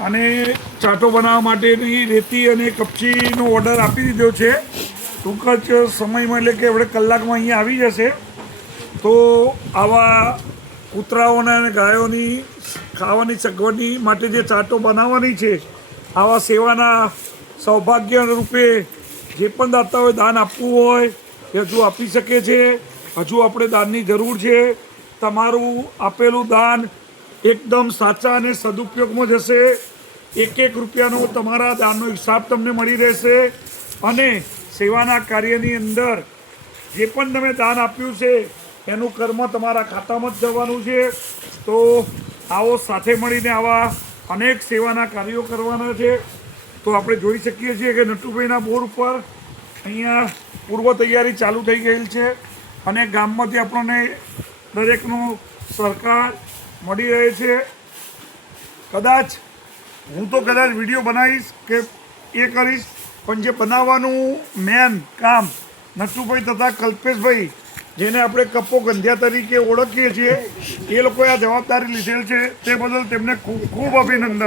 અને ચાટો બનાવવા માટેની રેતી અને કપચીનો ઓર્ડર આપી દીધો છે. ટૂંક જ સમયમાં એટલે કે આપણે કલાકમાં અહીંયા આવી જશે. તો આવા કૂતરાઓના અને ગાયોની ખાવાની સગવડની માટે જે ચાટો બનાવવાની છે, આવા સેવાના સૌભાગ્ય રૂપે જે પણ દાતાઓએ દાન આપવું હોય એ હજુ આપી શકે છે. હજુ આપણે દાનની જરૂર છે. તમારું આપેલું દાન એકદમ સાચા અને સદુપયોગમાં જશે. એક એક રૂપિયાનો તમારા દાનનો હિસાબ તમને મળી રહેશે અને સેવાના કાર્યની અંદર જે પણ તમે દાન આપ્યું છે એનું કર્મ તમારા ખાતામાં જ જવાનું છે. તો આવો સાથે મળીને આવા અનેક સેવાના કાર્યો કરવાના છે. તો આપણે જોઈ શકીએ છીએ કે નટુભાઈના બોર ઉપર અહીંયા પૂર્વ તૈયારી ચાલુ થઈ ગયેલ છે અને ગામમાંથી આપણને દરેકનો સહકાર મળી રહે છે. કદાચ હું તો વિડીયો બનાવીશ કે એ કરીશ, પણ જે બનાવવાનું મેન કામ નટુભાઈ તથા કલ્પેશભાઈ, જેને આપણે કપ્પો ગંધ્યા તરીકે ઓળખીએ છીએ, એ લોકોએ આ જવાબદારી લીધેલ છે. તે બદલ તેમને ખૂબ ખૂબ અભિનંદન.